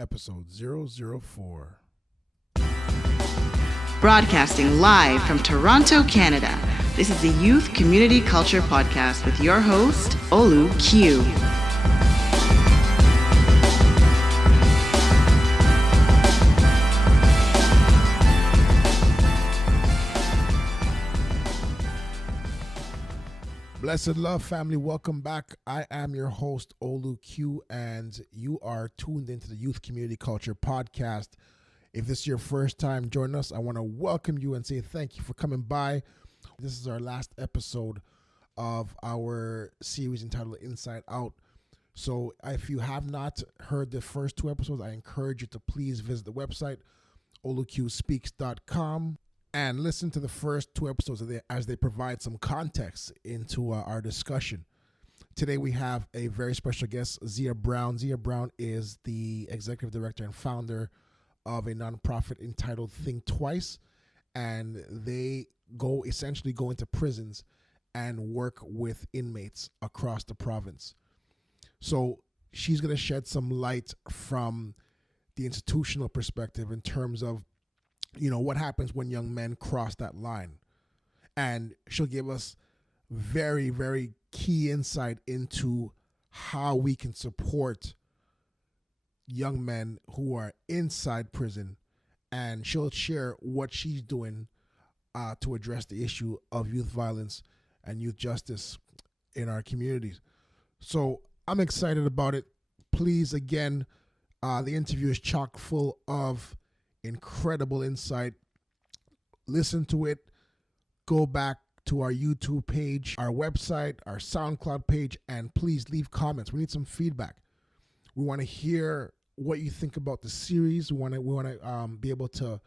Ep004. Broadcasting live from Toronto, Canada. This is the Youth Community Culture Podcast with your host, Olu Q. Blessed love family, welcome back. I am your host, Olu Q, and you are tuned into the Youth Community Culture Podcast. If this is your first time joining us, I want to welcome you and say thank you for coming by. This is our last episode of our series entitled Inside Out. So if you have not heard the first two episodes, I encourage you to please visit the website, oluqspeaks.com. and listen to the first two episodes as they provide some context into our discussion. Today we have a very special guest, ZYA Brown. ZYA Brown is the Executive Director and founder of a nonprofit entitled Think2wice, and they essentially go into prisons and work with inmates across the province. So she's going to shed some light from the institutional perspective in terms of what happens when young men cross that line. And she'll give us very, very key insight into how we can support young men who are inside prison. And she'll share what she's doing to address the issue of youth violence and youth justice in our communities. So I'm excited about it. Please, again, the interview is chock full of incredible insight. Listen to it. Go back to our YouTube page, our website, our SoundCloud page, and please leave comments. We need some feedback. We want to hear what you think about the series. We want to be able to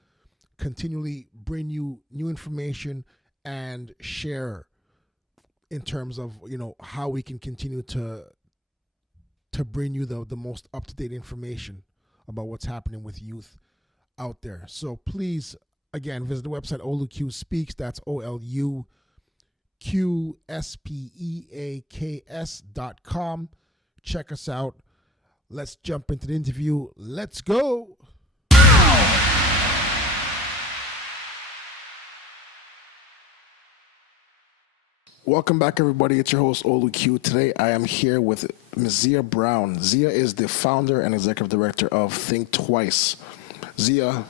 continually bring you new information and share in terms of how we can continue to bring you the most up-to-date information about what's happening with youth out there. So please, again, visit the website oluqspeaks. That's oluqspeaks.com. Check us out. Let's jump into the interview. Let's go. Welcome back, everybody. It's your host, Olu Q. Today, I am here with Ms. ZYA Brown. ZYA is the founder and executive director of Think2wice. ZYA,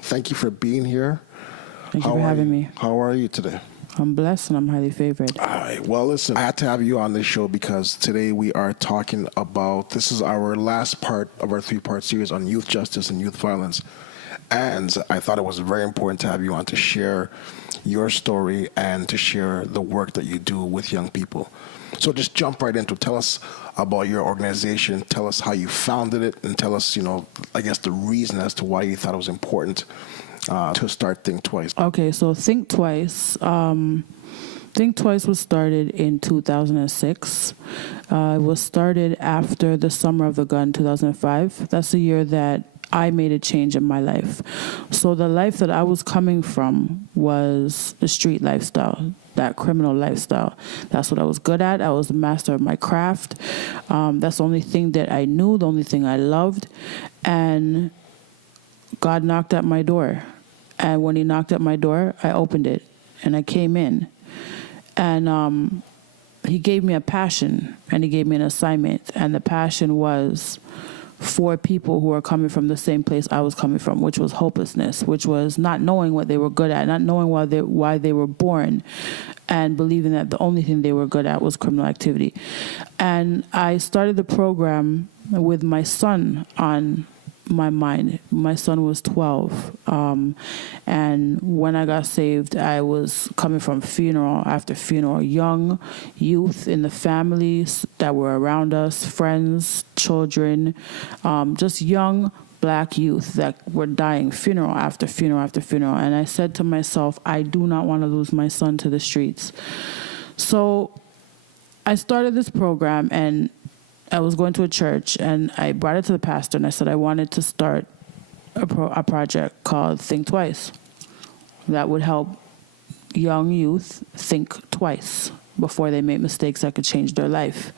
thank you for being here. Thank you for having me. How are you today? I'm blessed and I'm highly favored. All right. Well, listen, I had to have you on this show because today we are talking about, this is our last part of our 3-part series on youth justice and youth violence. And I thought it was very important to have you on to share your story and to share the work that you do with young people. So just jump right into it. Tell us about your organization. Tell us how you founded it, and tell us, I guess the reason as to why you thought it was important to start Think2wice. Okay, so Think2wice. Think2wice was started in 2006. It was started after the Summer of the Gun, 2005. That's the year that I made a change in my life. So the life that I was coming from was the street lifestyle, that criminal lifestyle. That's what I was good at. I was the master of my craft. That's the only thing that I knew, the only thing I loved. And God knocked at my door. And when he knocked at my door, I opened it and I came in. And he gave me a passion and he gave me an assignment. And the passion was for people who are coming from the same place I was coming from, which was hopelessness, which was not knowing what they were good at, not knowing why they were born, and believing that the only thing they were good at was criminal activity. And I started the program with my son on my mind. My son was 12. And when I got saved, I was coming from funeral after funeral, young youth in the families that were around us, friends, children, just young Black youth that were dying funeral after funeral after funeral. And I said to myself, I do not want to lose my son to the streets. So I started this program, and I was going to a church, and I brought it to the pastor, and I said I wanted to start a project called Think2wice that would help young youth think twice before they make mistakes that could change their life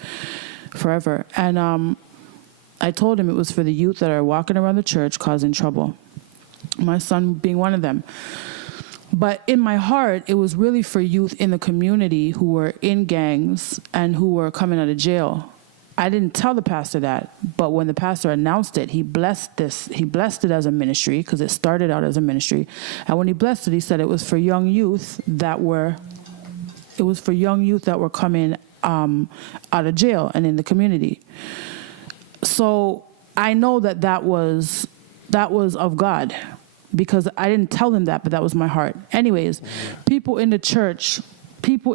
forever. And I told him it was for the youth that are walking around the church causing trouble. My son being one of them. But in my heart, it was really for youth in the community who were in gangs and who were coming out of jail. I didn't tell the pastor that, but when the pastor announced it, he blessed this. He blessed it as a ministry because it started out as a ministry. And when he blessed it, he said it was for young youth that were coming out of jail and in the community. So I know that was of God, because I didn't tell him that, but that was my heart. Anyways, people in the church didn't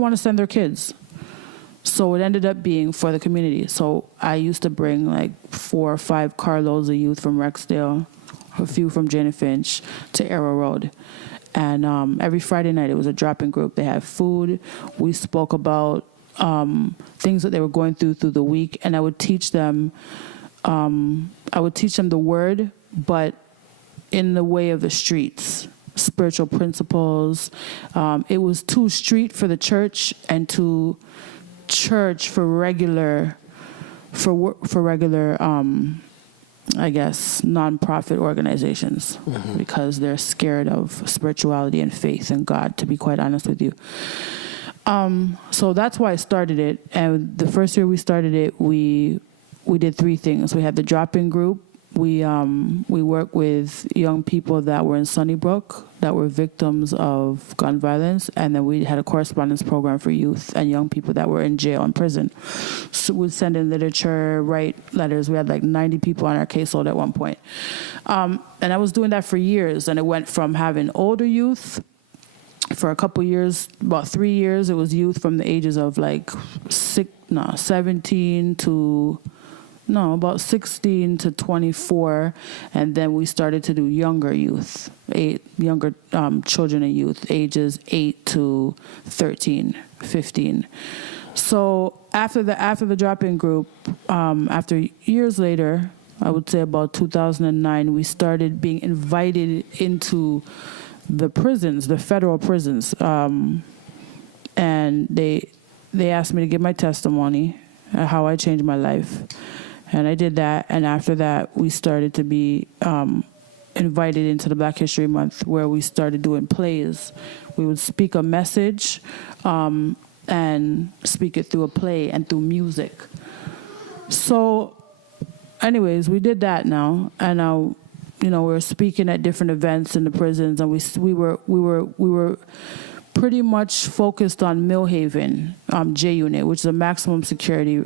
want to send their kids. So it ended up being for the community. So I used to bring like 4 or 5 carloads of youth from Rexdale, a few from Jane and Finch to Arrow Road. And every Friday night it was a drop-in group. They had food. We spoke about things that they were going through the week, and I would teach them the word, but in the way of the streets, spiritual principles. It was too street for the church and too church for regular, I guess, nonprofit organizations, because they're scared of spirituality and faith in God, to be quite honest with you. So that's why I started it. And the first year we started it, we did 3 things. We had the drop-in group. We worked with young people that were in Sunnybrook that were victims of gun violence, and then we had a correspondence program for youth and young people that were in jail and prison. So we'd send in literature, write letters. We had like 90 people on our caseload at one point. And I was doing that for years, and it went from having older youth. For a couple years, about 3 years, it was youth from the ages of like 17 to... No, about 16 to 24, and then we started to do younger youth, younger children and youth, ages 8 to 13, 15. So after the drop-in group, after years later, I would say about 2009, we started being invited into the prisons, the federal prisons, and they asked me to give my testimony, how I changed my life. And I did that, and after that, we started to be invited into the Black History Month, where we started doing plays. We would speak a message and speak it through a play and through music. So, anyways, we did that now, and now, we're speaking at different events in the prisons, and we were pretty much focused on Millhaven, J Unit, which is a maximum security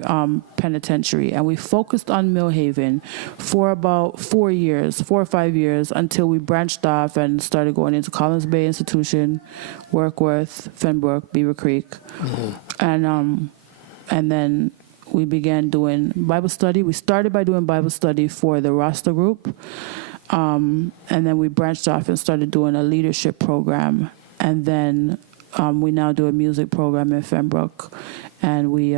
penitentiary. And we focused on Millhaven for about 4 or 5 years, until we branched off and started going into Collins Bay Institution, Workworth, Fenbrook, Beaver Creek. And then we began doing Bible study. We started by doing Bible study for the Rasta group. And then we branched off and started doing a leadership program. And then we now do a music program in Fenbrook, and we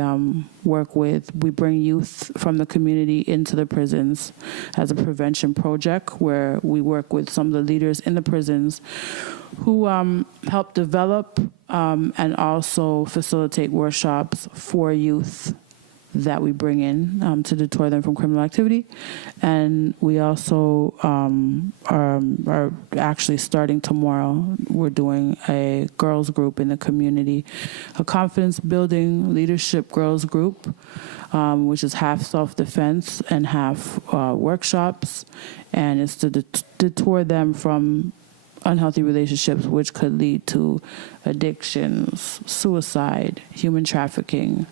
bring youth from the community into the prisons as a prevention project, where we work with some of the leaders in the prisons who help develop and also facilitate workshops for youth that we bring in to deter them from criminal activity. And we also are actually starting tomorrow, we're doing a girls group in the community, a confidence building leadership girls group, which is half self-defense and half workshops. And it's to deter them from unhealthy relationships, which could lead to addictions, suicide, human trafficking,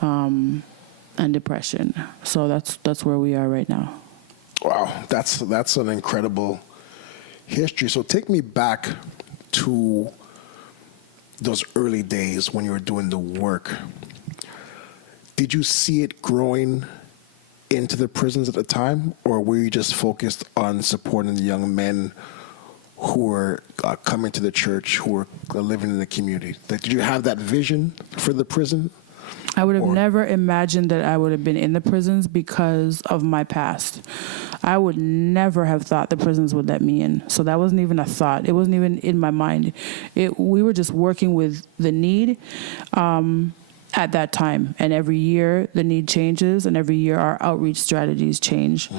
and depression. So that's where we are right now. Wow, that's an incredible history. So take me back to those early days when you were doing the work. Did you see it growing into the prisons at the time, or were you just focused on supporting the young men who were coming to the church, who were living in the community? Like, did you have that vision for the prison? I would have never imagined that I would have been in the prisons because of my past. I would never have thought the prisons would let me in. So that wasn't even a thought. It wasn't even in my mind. We were just working with the need. at that time. And every year the need changes, and every year our outreach strategies change.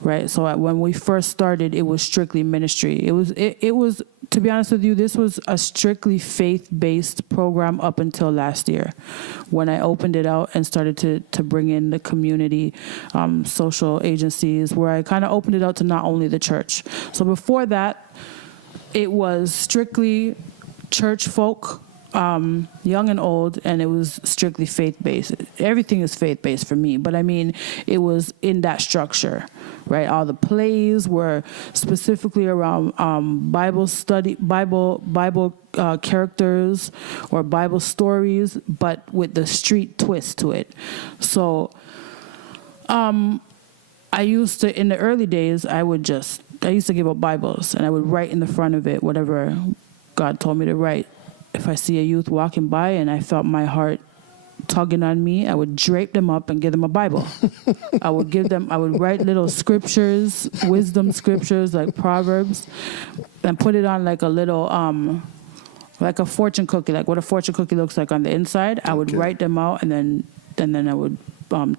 Right. So when we first started, it was strictly ministry. It was, to be honest with you, this was a strictly faith-based program up until last year, when I opened it out and started to bring in the community, social agencies, where I kind of opened it out to not only the church. So before that, it was strictly church folk, young and old, and it was strictly faith-based. Everything is faith-based for me, but I mean, it was in that structure, right? All the plays were specifically around Bible study, Bible characters or Bible stories, but with the street twist to it. So I used to, in the early days, I used to give out Bibles, and I would write in the front of it whatever God told me to write. If I see a youth walking by and I felt my heart tugging on me, I would drape them up and give them a Bible. I would write little scriptures, wisdom scriptures like Proverbs, and put it on like a little, like a fortune cookie, like what a fortune cookie looks like on the inside. I would write them out, and then I would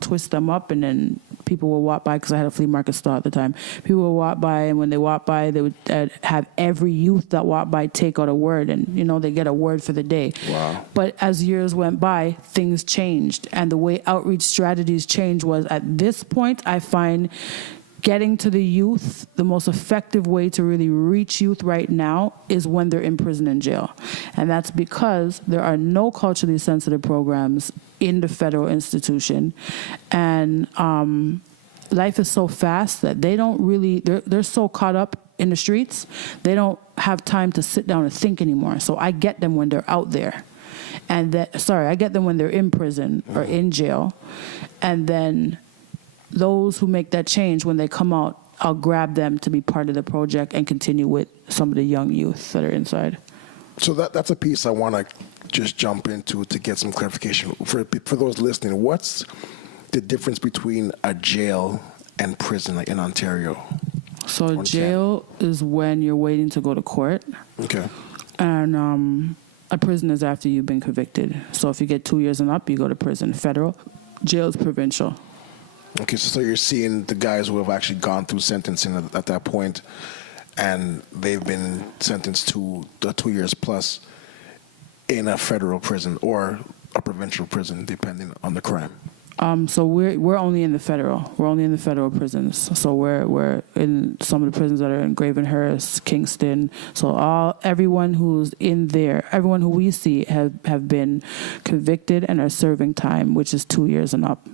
twist them up, and then people would walk by, because I had a flea market store at the time. People would walk by, and when they walked by, they would have every youth that walked by take out a word, and they get a word for the day. Wow. But as years went by, things changed, and the way outreach strategies changed was, at this point, I find getting to the youth, the most effective way to really reach youth right now is when they're in prison and jail. And that's because there are no culturally sensitive programs in the federal institution. And life is so fast that they don't really, they're so caught up in the streets, they don't have time to sit down and think anymore. So I get them when they're out there. I get them when they're in prison or in jail. And then those who make that change, when they come out, I'll grab them to be part of the project and continue with some of the young youth that are inside. So that's a piece I want to just jump into to get some clarification. For those listening, what's the difference between a jail and prison, like in Ontario? So jail is when you're waiting to go to court. Okay. And a prison is after you've been convicted. So if you get 2 years and up, you go to prison. Federal. Jail is provincial. Okay, so you're seeing the guys who have actually gone through sentencing at that point, and they've been sentenced to 2 years plus in a federal prison or a provincial prison, depending on the crime. So we're only in the federal. We're only in the federal prisons. So we're in some of the prisons that are in Gravenhurst, Kingston. So everyone who's in there, everyone who we see have been convicted and are serving time, which is 2 years and up.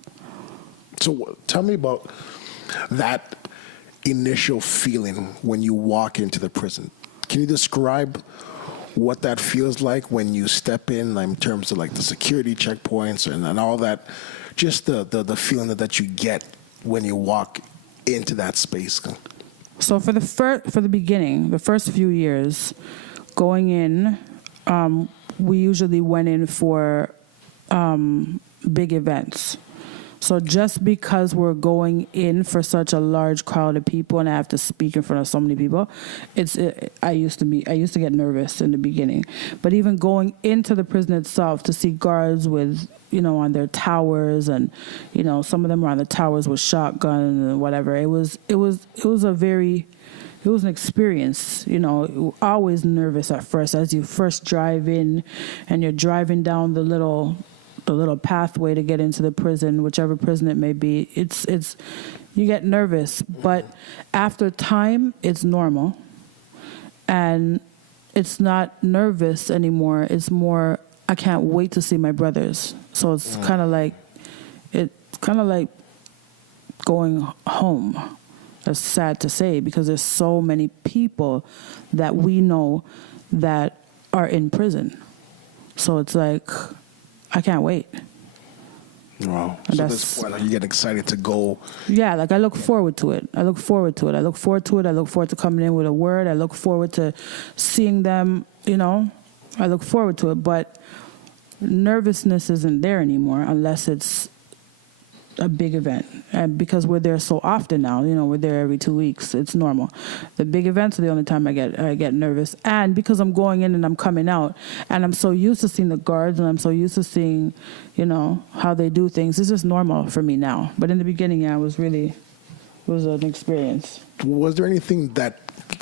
So tell me about that initial feeling when you walk into the prison. Can you describe what that feels like when you step in terms of like the security checkpoints and all that, just the feeling that you get when you walk into that space? So for the beginning, the first few years, going in, we usually went in for big events. So just because we're going in for such a large crowd of people and I have to speak in front of so many people, I used to get nervous in the beginning. But even going into the prison itself, to see guards with, on their towers, and some of them were on the towers with shotguns and whatever. It was an experience, always nervous at first as you first drive in and you're driving down the little pathway to get into the prison, whichever prison it may be. It's you get nervous, but after time, it's normal. And it's not nervous anymore. It's more, I can't wait to see my brothers. So it's kind of like going home. That's sad to say, because there's so many people that we know that are in prison. So it's like, I can't wait. Wow. So at this point, you get excited to go. Yeah, I look forward to it. I look forward to coming in with a word. I look forward to seeing them, I look forward to it. But nervousness isn't there anymore unless it's a big event. And because we're there so often now, we're there every 2 weeks. It's normal. The big events are the only time I get nervous. And because I'm going in and I'm coming out, and I'm so used to seeing the guards, and I'm so used to seeing, how they do things. It's just normal for me now. But in the beginning, yeah, it was an experience. Was there anything that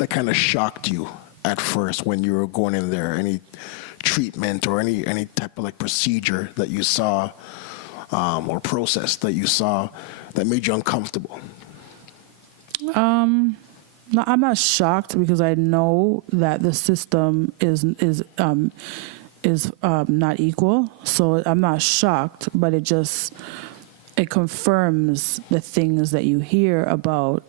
kind of shocked you at first when you were going in there? Any treatment or any type of procedure that you saw or process that you saw that made you uncomfortable? No, I'm not shocked because I know that the system is not equal. So I'm not shocked, but it confirms the things that you hear about,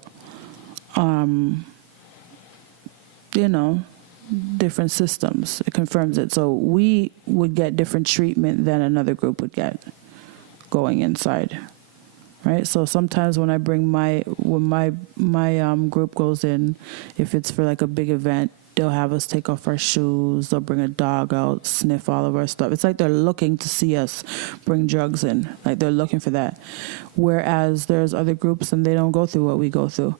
different systems. It confirms it. So we would get different treatment than another group would get going inside, right? So sometimes when my group goes in, if it's for a big event, they'll have us take off our shoes. They'll bring a dog out, sniff all of our stuff. It's like they're looking to see us bring drugs in. Like they're looking for that. Whereas there's other groups and they don't go through what we go through.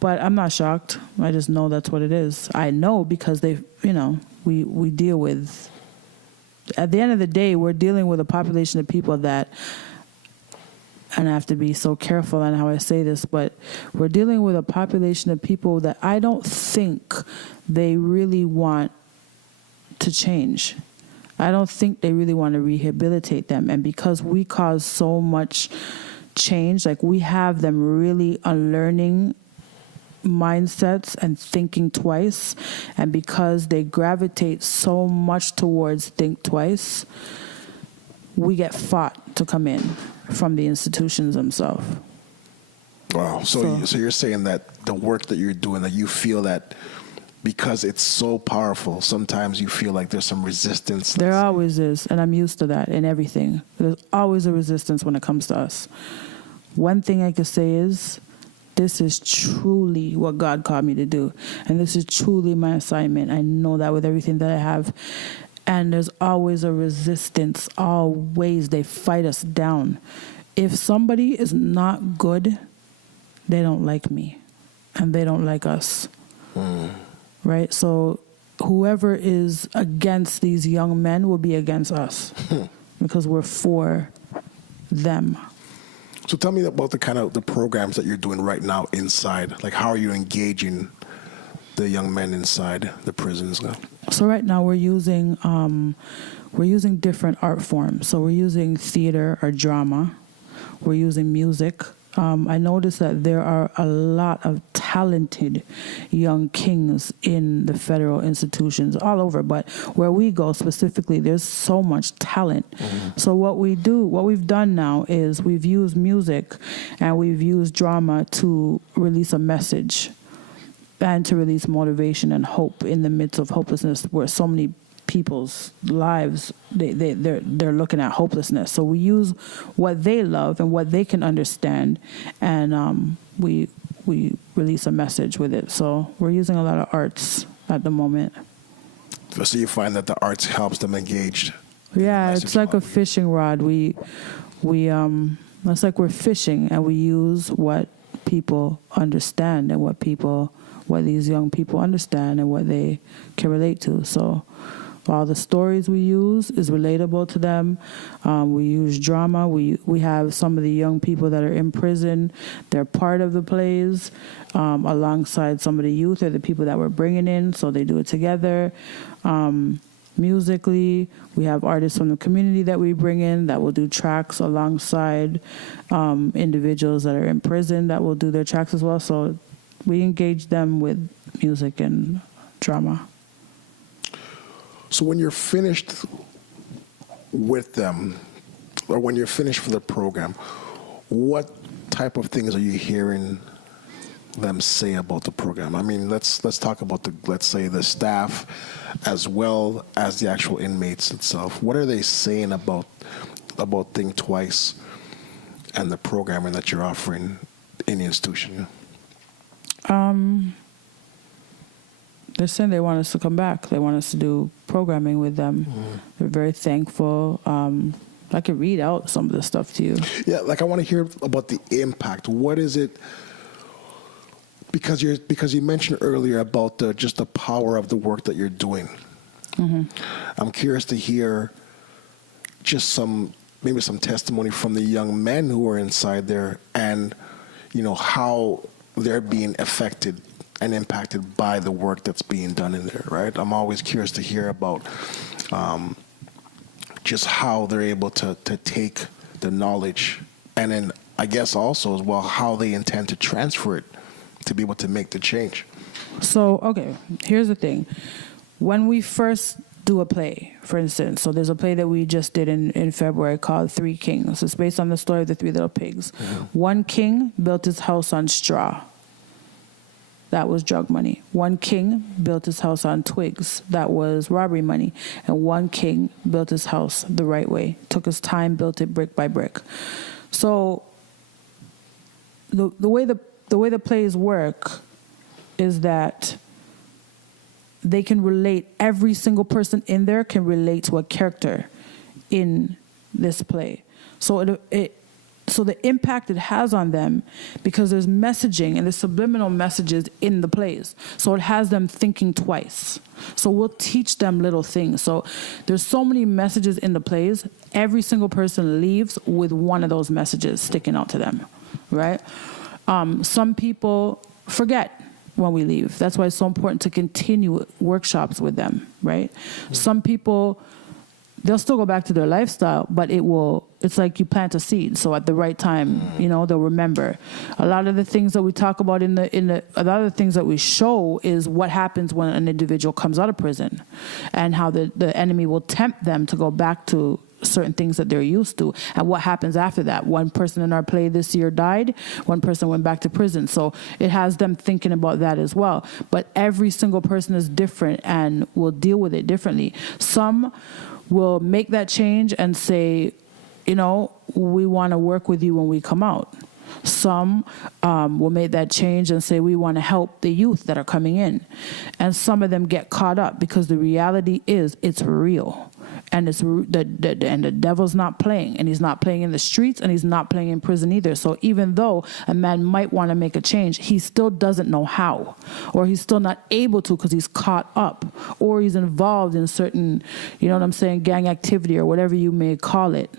But I'm not shocked. I just know that's what it is. I know because we deal with, at the end of the day, we're dealing with a population of people that, and I have to be so careful on how I say this, but we're dealing with a population of people that I don't think they really want to change. I don't think they really want to rehabilitate them. And because we cause so much change, we have them really unlearning mindsets and thinking twice, and because they gravitate so much towards think twice, we get fought to come in from the institutions themselves. Wow. So you're saying that the work that you're doing, that you feel that because it's so powerful, sometimes you feel like there's some resistance. There always is, and I'm used to that in everything. There's always a resistance when it comes to us. One thing I could say is, this is truly what God called me to do. And this is truly my assignment. I know that with everything that I have. And there's always a resistance. Always. They fight us down. If somebody is not good, they don't like me. And they don't like us. Right? So whoever is against these young men will be against us. Because we're for them. So tell me about the programs that you're doing right now inside. How are you engaging the young men inside the prisons now? So right now we're using different art forms. So we're using theater or drama. We're using music. I noticed that there are a lot of talented young kings in the federal institutions all over, but where we go specifically, there's so much talent. So what we've done now is we've used music and we've used drama to release a message and to release motivation and hope in the midst of hopelessness, where so many people's lives, they're looking at hopelessness. So we use what they love and what they can understand, and we release a message with it. So we're using a lot of arts at the moment. So you find that the arts helps them engaged? Yeah, it's like a fishing rod. It's like we're fishing, and we use what people understand and what these young people understand and what they can relate to. So all the stories we use is relatable to them. We use drama. We have some of the young people that are in prison. They're part of the plays alongside some of the youth or the people that we're bringing in, so they do it together. Musically, we have artists from the community that we bring in that will do tracks alongside individuals that are in prison that will do their tracks as well. So we engage them with music and drama. So when you're finished with them, or when you're finished for the program, what type of things are you hearing them say about the program? I mean, let's talk about let's say the staff as well as the actual inmates itself. What are they saying about Think Twice and the programming that you're offering in the institution? They're saying they want us to come back. They want us to do programming with them. They're very thankful. I could read out some of the stuff to you. Yeah, like I want to hear about the impact. What is it? Because you mentioned earlier about just the power of the work that you're doing. Mm-hmm. I'm curious to hear just maybe some testimony from the young men who are inside there, and how they're being affected and impacted by the work that's being done in there. Right? I'm always curious to hear about just how they're able to take the knowledge, and then I guess also as well how they intend to transfer it to be able to make the change. So, okay, here's the thing. When we first do a play, for instance, so there's a play that we just did in February called Three Kings. It's based on the story of the three little pigs. Mm-hmm. One king built his house on straw. That was drug money. One king built his house on twigs. That was robbery money. And one king built his house the right way. Took his time, built it brick by brick. So the way the plays work is that they can relate. Every single person in there can relate to a character in this play. So so the impact it has on them, because there's messaging and there's subliminal messages in the plays. So it has them thinking twice. So we'll teach them little things. So there's so many messages in the plays. Every single person leaves with one of those messages sticking out to them, right? Some people forget when we leave. That's why it's so important to continue workshops with them, right? Mm-hmm. Some people, they'll still go back to their lifestyle, but it's like you plant a seed. So at the right time, they'll remember. A lot of the things that we talk about a lot of the things that we show is what happens when an individual comes out of prison, and how the enemy will tempt them to go back to certain things that they're used to, and what happens after that. One person in our play this year died, one person went back to prison. So it has them thinking about that as well. But every single person is different and will deal with it differently. Some will make that change and say, we want to work with you when we come out. Some will make that change and say, we want to help the youth that are coming in. And some of them get caught up, because the reality is it's real. And the devil's not playing, and he's not playing in the streets, and he's not playing in prison either. So even though a man might want to make a change, he still doesn't know how, or he's still not able to because he's caught up, or he's involved in certain, gang activity or whatever you may call it,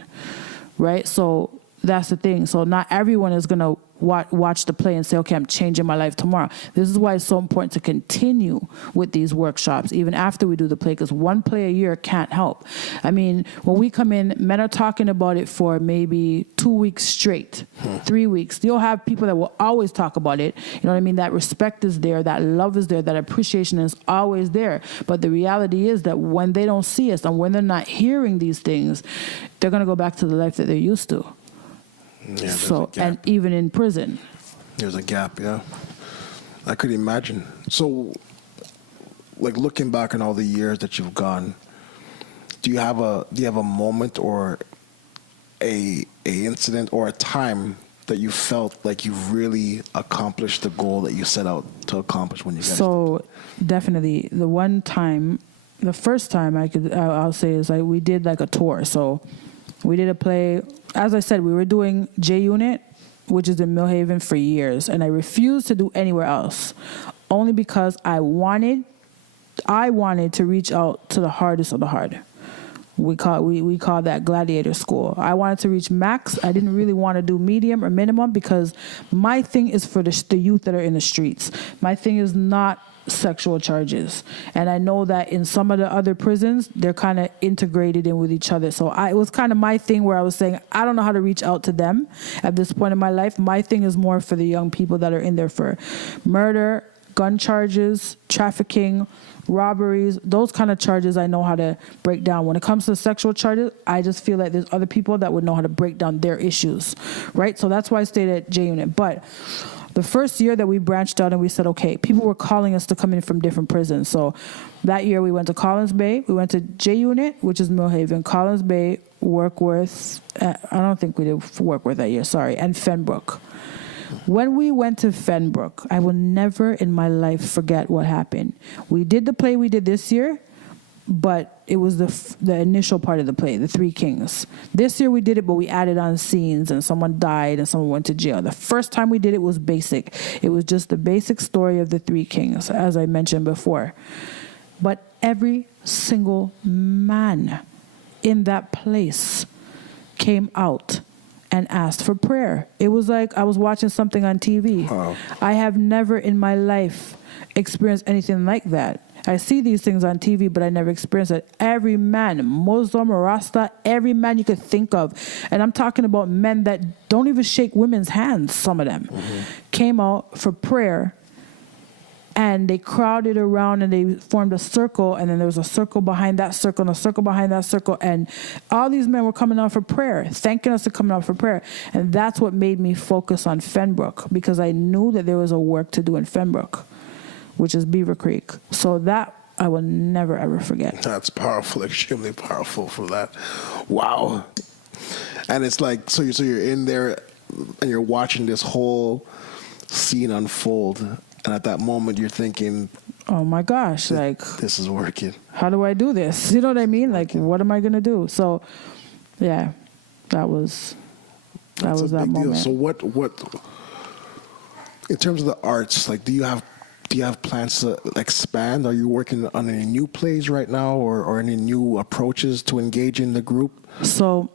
right? So that's the thing. So not everyone is going to watch the play and say, okay, I'm changing my life tomorrow. This is why it's so important to continue with these workshops, even after we do the play, because one play a year can't help. I mean, when we come in, men are talking about it for maybe 2 weeks straight, 3 weeks. You'll have people that will always talk about it. You know what I mean? That respect is there, that love is there, that appreciation is always there. But the reality is that when they don't see us and when they're not hearing these things, they're going to go back to the life that they're used to. Yeah, so, and even in prison, there's a gap. Yeah, I could imagine. So, like, looking back on all the years that you've gone, do you have a moment or a incident or a time that you felt like you really accomplished the goal that you set out to accomplish when you got So definitely the first time I'll say is we did like a tour. So we did a play. As I said, we were doing J Unit, which is in Millhaven, for years, and I refused to do anywhere else, only because I wanted to reach out to the hardest of the hard. We call that gladiator school. I wanted to reach max. I didn't really want to do medium or minimum, because my thing is for the youth that are in the streets. My thing is not sexual charges. And I know that in some of the other prisons, they're kind of integrated in with each other. So it was kind of my thing where I was saying, I don't know how to reach out to them at this point in my life. My thing is more for the young people that are in there for murder, gun charges, trafficking, robberies, those kind of charges I know how to break down. When it comes to sexual charges, I just feel like there's other people that would know how to break down their issues, right? So that's why I stayed at J Unit. But the first year that we branched out and we said, okay, people were calling us to come in from different prisons. So that year we went to Collins Bay, we went to J Unit, which is Millhaven, Collins Bay, Workworth, I don't think we did Workworth that year, sorry, and Fenbrook. When we went to Fenbrook, I will never in my life forget what happened. We did the play we did this year, but it was the initial part of the play, the Three Kings. This year we did it, but we added on scenes, and someone died and someone went to jail. The first time we did it was basic. It was just the basic story of the Three Kings, as I mentioned before. But every single man in that place came out and asked for prayer. It was like I was watching something on TV. Wow. I have never in my life experienced anything like that. I see these things on TV, but I never experienced it. Every man, Muslim, Rasta, every man you could think of, and I'm talking about men that don't even shake women's hands, some of them, came out for prayer, and they crowded around and they formed a circle, and then there was a circle behind that circle and a circle behind that circle, and all these men were coming out for prayer, thanking us for coming out for prayer. And that's what made me focus on Fenbrook, because I knew that there was a work to do in Fenbrook, which is Beaver Creek. So that I will never, ever forget. That's powerful, extremely powerful for that. Wow. And it's like, so you're in there and you're watching this whole scene unfold. And at that moment, you're thinking, oh my gosh, like, this is working. How do I do this? You know what I mean? Like, what am I going to do? So, yeah, that was that moment. Deal. So what, in terms of the arts, like, do you have plans to expand? Are you working on any new plays right now, or any new approaches to engage in the group? So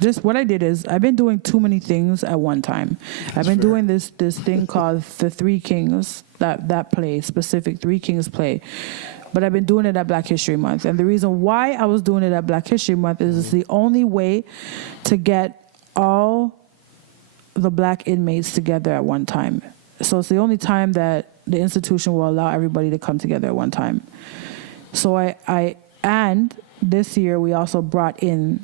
just what I did is I've been doing too many things at one time. I've been doing this thing called the Three Kings, that play, specific Three Kings play. But I've been doing it at Black History Month. And the reason why I was doing it at Black History Month is it's the only way to get all the Black inmates together at one time. So it's the only time that the institution will allow everybody to come together at one time. So and this year we also brought in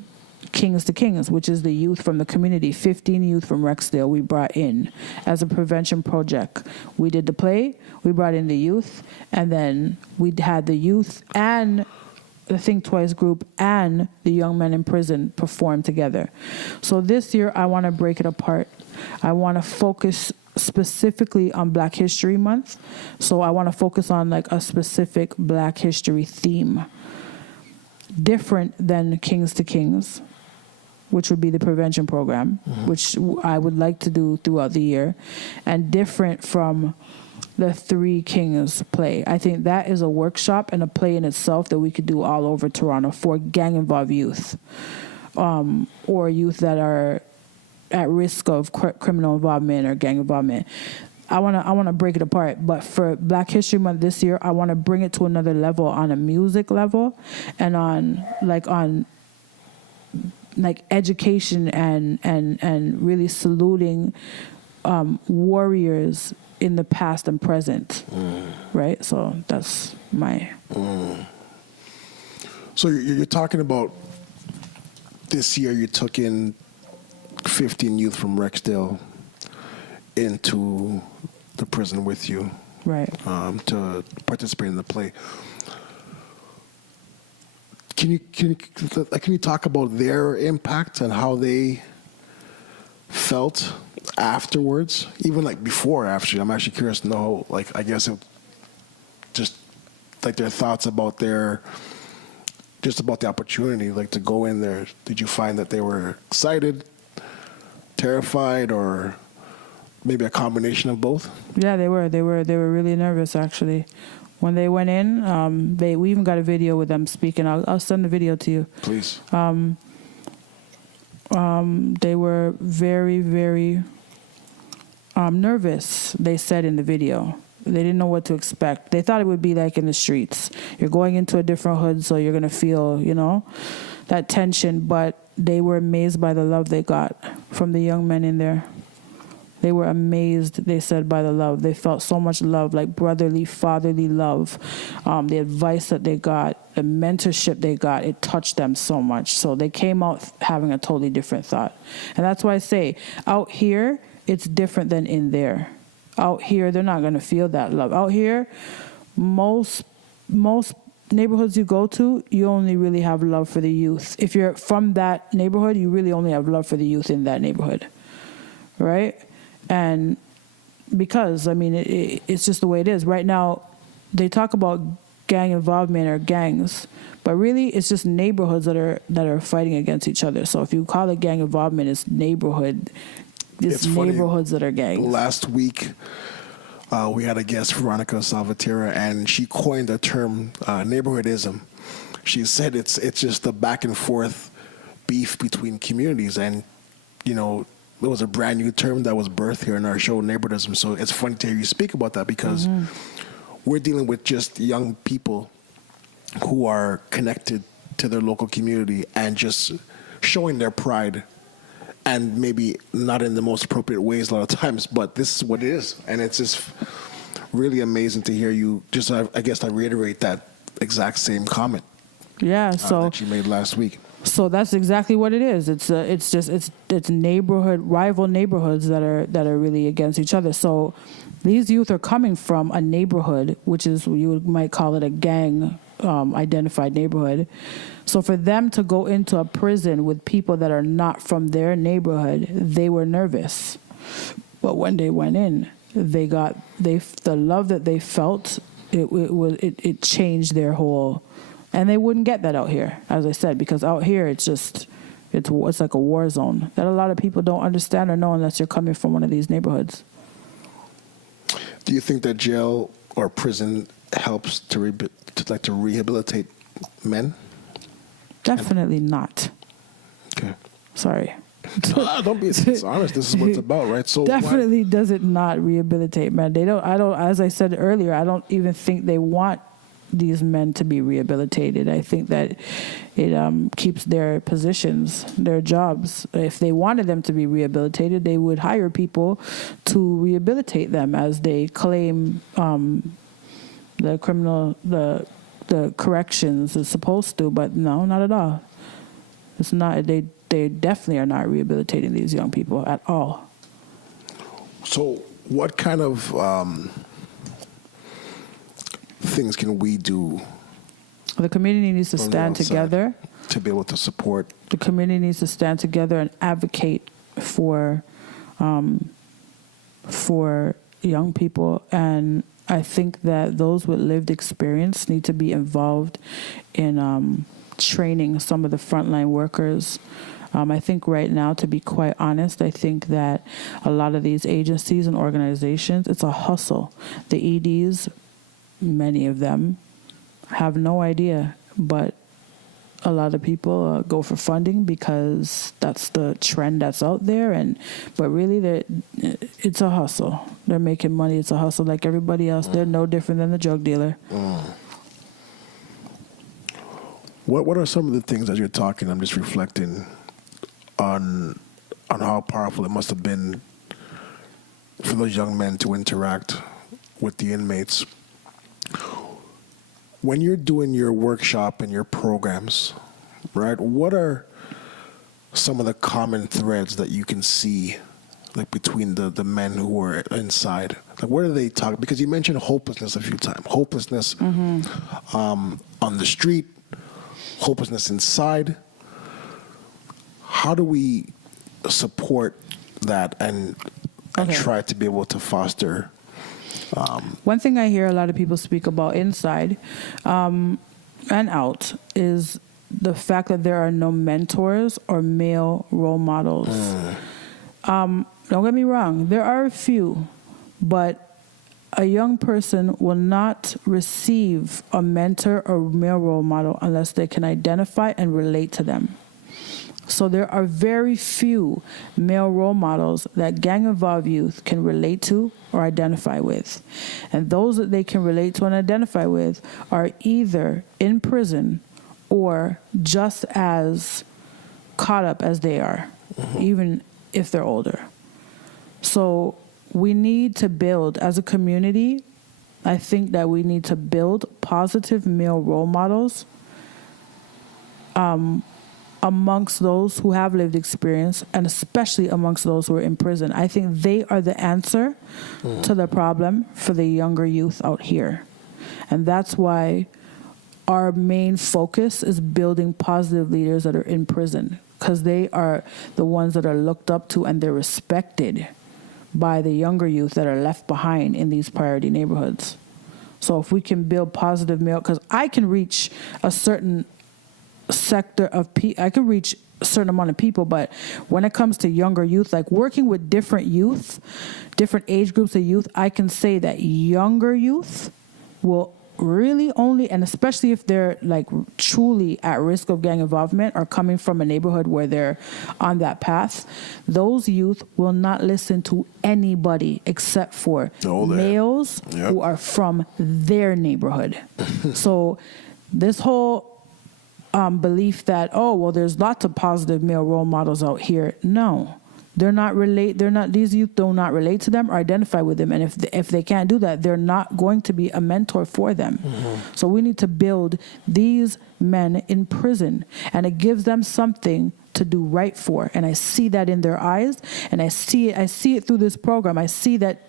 Kings to Kings, which is the youth from the community. 15 youth from Rexdale we brought in as a prevention project. We did the play, we brought in the youth, and then we had the youth and the Think Twice group and the young men in prison perform together. So this year I want to break it apart. I want to focus specifically on Black History Month. So I want to focus on like a specific Black history theme, different than Kings to Kings, which would be the prevention program, which I would like to do throughout the year, and different from the Three Kings play. I think that is a workshop and a play in itself that we could do all over Toronto for gang-involved youth, or youth that are at risk of criminal involvement or gang involvement. I want to break it apart. But for Black History Month this year, I want to bring it to another level, on a music level, and on education and really saluting warriors in the past and present. Right? So that's my... So you're talking about this year you took in 15 youth from Rexdale into the prison with you, right? To participate in the play. Can you talk about their impact and how they felt afterwards, even like before, after? I'm actually curious to know, like, I guess it just like their thoughts about just about the opportunity, like to go in there. Did you find that they were excited, terrified, or maybe a combination of both? Yeah, they were really nervous, actually. When they went in, we even got a video with them speaking. I'll send the video to you. Please. They were very, very nervous, they said in the video. They didn't know what to expect. They thought it would be like in the streets. You're going into a different hood, so you're going to feel, that tension. But they were amazed by the love they got from the young men in there. They were amazed, they said, by the love. They felt so much love, like brotherly, fatherly love. The advice that they got, the mentorship they got, it touched them so much. So they came out having a totally different thought. And that's why I say, out here, it's different than in there. Out here, they're not going to feel that love. Out here, most neighborhoods you go to, you only really have love for the youth. If you're from that neighborhood, you really only have love for the youth in that neighborhood, right? And because, it's just the way it is. Right now, they talk about gang involvement or gangs, but really it's just neighborhoods that are fighting against each other. So if you call it gang involvement, it's neighborhoods that are gangs. Last week, we had a guest, Veronica Salvatierra, and she coined the term neighborhoodism. She said it's just the back and forth beef between communities, and it was a brand new term that was birthed here in our show, neighborhoodism. So it's funny to hear you speak about that, because we're dealing with just young people who are connected to their local community and just showing their pride, and maybe not in the most appropriate ways a lot of times, but this is what it is. And it's just really amazing to hear you just, I guess I reiterate that exact same comment. Yeah, so that you made last week. So that's exactly what it is. It's rival neighborhoods that are really against each other. So these youth are coming from a neighborhood, which is, you might call it a gang identified neighborhood. So for them to go into a prison with people that are not from their neighborhood, they were nervous. But when they went in, the love that they felt, it changed their whole. And they wouldn't get that out here, as I said, because out here it's like a war zone that a lot of people don't understand or know unless you're coming from one of these neighborhoods. Do you think that jail or prison helps to rehabilitate men? Definitely not. Okay. Sorry. No, don't be dishonest. This is what it's about, right? So definitely does it not rehabilitate men. They don't. I don't. As I said earlier, I don't even think they want these men to be rehabilitated. I think that it keeps their positions, their jobs. If they wanted them to be rehabilitated, they would hire people to rehabilitate them, as they claim the corrections is supposed to. But no, not at all. It's not. They definitely are not rehabilitating these young people at all. So what kind of things can we do? The community needs to stand together to be able to support. The community needs to stand together and advocate for young people. And I think that those with lived experience need to be involved in training some of the frontline workers. I think right now, to be quite honest, I think that a lot of these agencies and organizations, it's a hustle. The EDs, many of them, have no idea, but a lot of people go for funding because that's the trend that's out there. But really, it's a hustle. They're making money. It's a hustle like everybody else. They're no different than the drug dealer. What are some of the things that you're talking? I'm just reflecting on how powerful it must have been for those young men to interact with the inmates. When you're doing your workshop and your programs, right, what are some of the common threads that you can see, like between the men who are inside? Like, where do they talk? Because you mentioned hopelessness a few times. Hopelessness on the street, hopelessness inside. How do we support that and try to be able to foster? One thing I hear a lot of people speak about inside and out is the fact that there are no mentors or male role models. Don't get me wrong, there are a few, but a young person will not receive a mentor or male role model unless they can identify and relate to them. So there are very few male role models that gang-involved youth can relate to or identify with. And those that they can relate to and identify with are either in prison or just as caught up as they are, even if they're older. So we need to build, as a community, I think that we need to build positive male role models amongst those who have lived experience, and especially amongst those who are in prison. I think they are the answer to the problem for the younger youth out here. And that's why our main focus is building positive leaders that are in prison, because they are the ones that are looked up to and they're respected by the younger youth that are left behind in these priority neighborhoods. So if we can build positive male, because I can reach a certain sector of I can reach a certain amount of people, but when it comes to younger youth, like working with different youth, different age groups of youth, I can say that younger youth will really only, and especially if they're like truly at risk of gang involvement or coming from a neighborhood where they're on that path, those youth will not listen to anybody except for males who are from their neighborhood. So this whole belief that, oh, well, there's lots of positive male role models out here. No, these youth do not relate to them or identify with them. And if they can't do that, they're not going to be a mentor for them. So we need to build these men in prison, and it gives them something to do right for. And I see that in their eyes, and I see it through this program. I see that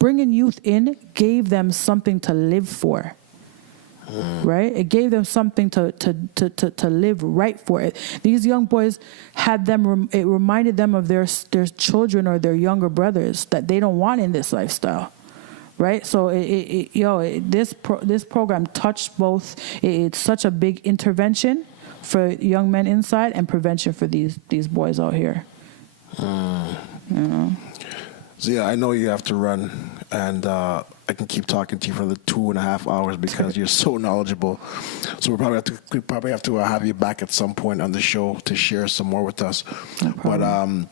bringing youth in gave them something to live for. Right? It gave them something to live right for. It. These young boys had them, it reminded them of their children or their younger brothers that they don't want in this lifestyle. Right? So this program touched both. It's such a big intervention for young men inside and prevention for these boys out here. You know? ZYA, I know you have to run, and I can keep talking to you for the 2.5 hours because you're so knowledgeable. So we probably have to have you back at some point on the show to share some more with us. No problem.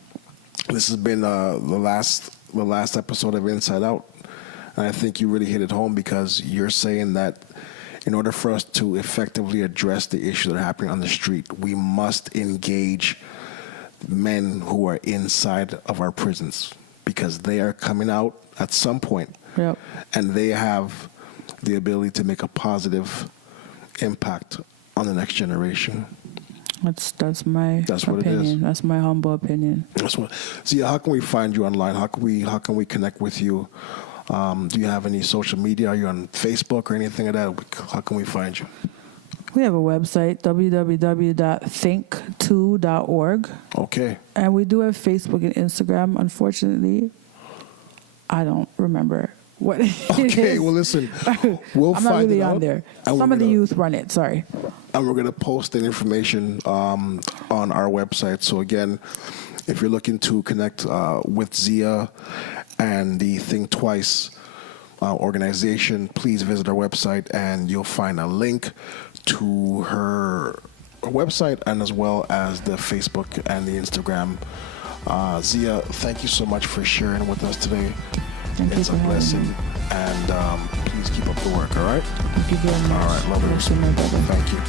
But this has been the last episode of Inside Out, and I think you really hit it home because you're saying that in order for us to effectively address the issues that are happening on the street, we must engage men who are inside of our prisons, because they are coming out at some point. Yep. And they have the ability to make a positive impact on the next generation. That's my what opinion. it is. That's my humble opinion. That's what. ZYA, how can we find you online? How can we connect with you? Do you have any social media? Are you on Facebook or anything like that? How can we find you? We have a website, www.think2.org. Okay. And we do have Facebook and Instagram. Unfortunately, I don't remember what it is. Okay, well, listen, we'll I'm find not really it on out, there. and Some of the youth run it, sorry. And we're going to post the information on our website. So again, if you're looking to connect with ZYA and the Think Twice organization, please visit our website, and you'll find a link to her website and as well as the Facebook and the Instagram. ZYA, thank you so much for sharing with us today. It's a blessing, and please keep up the work, all right? Thank you very much. All right, love you. Thank you.